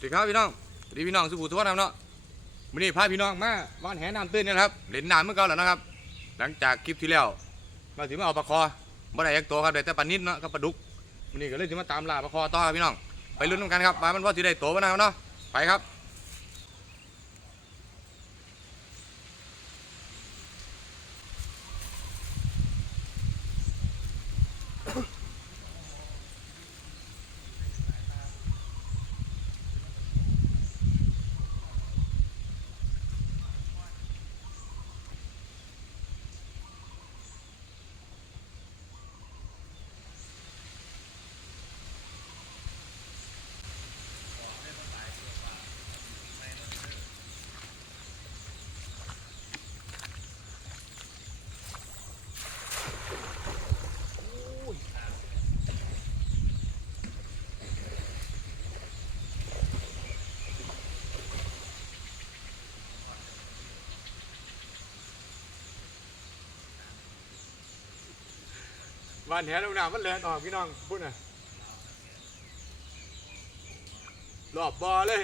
สวัสดีครับพี่น้องสวัสดีพี่น้องสุภูทุกท่านะเนาะวันนี้พาพี่น้องมาว่านแหน้ำตื้นนี่นะครับเล่นน้ำเมื่อก่อนแล้วนะครับ หลังจากคลิปที่แล้วมาถึงมาเอาปลาคอบ่ได้ยักตัวครับได้แต่ปลานิดเนาะกับปลาดุกวันนี้ก็เลยถึงมาตามล่าปลาคอต่อครับพี่น้องไปลุ้นกันครับปลามันว่าสิได้ตัวบ่นะครับเนาะไปครับ วันแหน้ำน้ำมันเลนออกพี่น้องพูดน่ะรอบบอเลย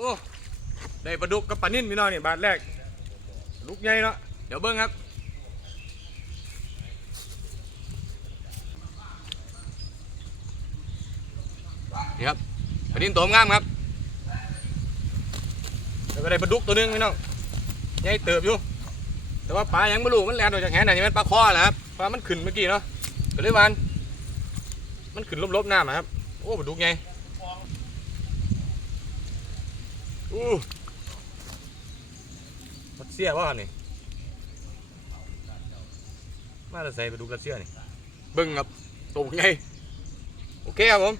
อ้ได้ปลาดุกกับปลานิ่นพี่น้องนี่บาทแรกปลาดุกใหญ่เนาะเดี๋ยวเบิ้งครับนี่ครับปลานิ่นตัวงามครับแล้วก็ได้ปลาดุกตัวนึงพี่น้องใหญ่เติบอยู่ แต่ว่าปลายังไม่รู้มันแลนออกจากแหนไหนนี่มันปลาคอแหละครับปลามันขึ้นเมื่อกี้เนาะก็เลยวันมันขึ้นลบๆน้ำนะครับโอ้ปลาดุกใหญ่ อู้รัสเซียว่านี่ มาจะใส่ไปดูรัสเซียนี่เบิ้งครับตกไงโอเคครับผม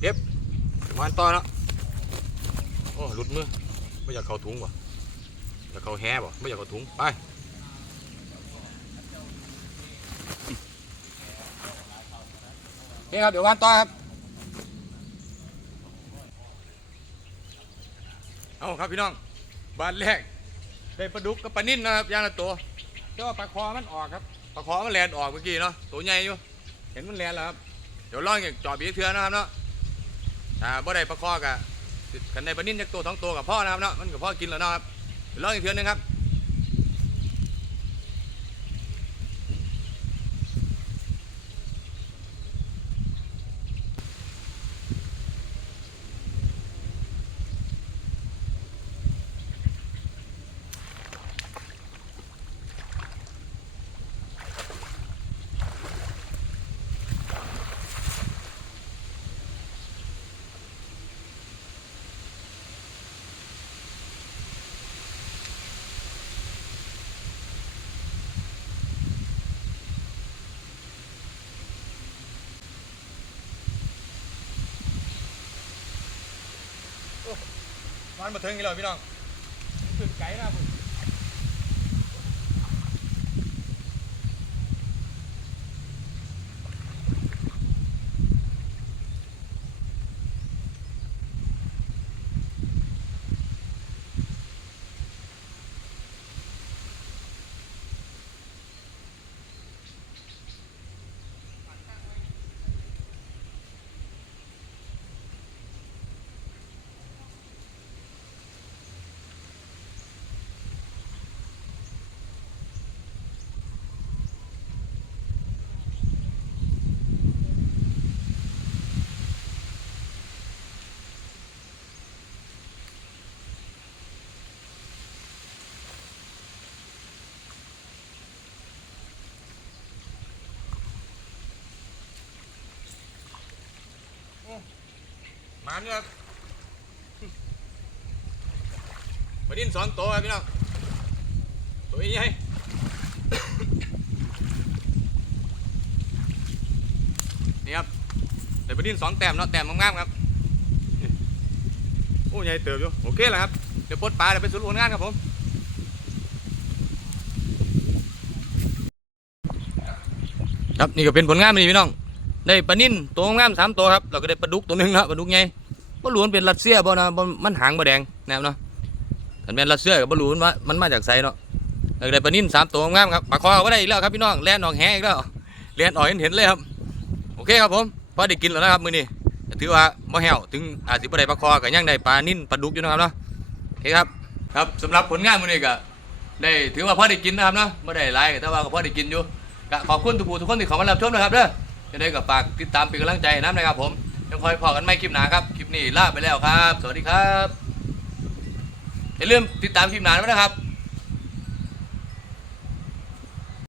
เก็บถึงวันต่อแล้วโอ้หลุดมือไม่อยากเข้าถุงว่ะอยากเข้าแฮบ่ไม่อยากเข้าถุงไปโอเคครับเดี๋ยววันต่อครับ เอาครับพี่น้องบานแรกได้ปลาดุกกับปลานิ่นนะครับย่างละตัวแต่ว่าปลาคอมันออกครับปลาคอมันแลนออกเมื่อกี้เนาะตัวใหญ่อยู่เห็นมันแลนแล้วครับเดี๋ยวล่องอย่างจอบอีกเทือนะครับเนาะถ้าบ่ได้ปลาคอกะกันในปลานิ่นจากตัวท้องตัวกับพ่อนะครับเนาะมันกับพ่อกินแล้วเนาะครับเดี๋ยวลองอีกเทือนึงครับ มันมาถึงอีกแล้วพี่น้องขึ้นไกลนะผม มาเนี่ยครับปลานิ่นสองตัวครับพี่น้องตัวใหญ่นี่ครับเดี๋ยวไปดิ้นสองแต้มเนาะแต้มงามๆครับโอ้ใหญ่เติบอยู่โอเคแล้วครับเดี๋ยวปลดปลาเดี๋ยวไปสรุปผลงานครับผมครับนี่ก็เป็นผลงานนี่พี่น้องได้ปลานิ่นตัวงามสามตัวครับเราก็ได้ปลาดุกตัวหนึ่งนะปลาดุกใหญ่ บ่รู้มันเป็นรัสเซียบ่นะบ่มันหางบ่แดงนะครับเนาะถ้าเป็นรัสเซียก็บ่รู้ว่ามันมาจากไสเนาะเราก็ไปลานิ่นสามตัวงามครับปลาคอก็ได้อีกแล้วครับพี่น้องแล่นออกแหอีกแล้วแล่นออกเห็นเห็นเลยครับ โอเคครับผมพอได้กินแล้วนะครับมื้อนี้ถือว่าบ่แห้วถึงอาจสิบ่ได้ปลาคอก็ยังได้ปลานิ่นปลาดุกอยู่นะครับเนาะโอเคครับครับสำหรับผลงานมื้อนี้ก็ได้ถือว่าพอได้กินนะครับเนาะบ่ได้หลายแต่ว่าก็พอได้กินอยู่ขอบคุณทุกผู้ทุกคนที่เข้ามารับชมนะครับเด้อจะได้ก็ฝากติดตามเป็นกำลังใจน้ำนะครับผม ยังคอยพอกันไหม่คลิปหนาครับ คลิปนี้ลาไปแล้วครับ สวัสดีครับ อย่าลืมติดตามคลิปหนาด้วยนะครับ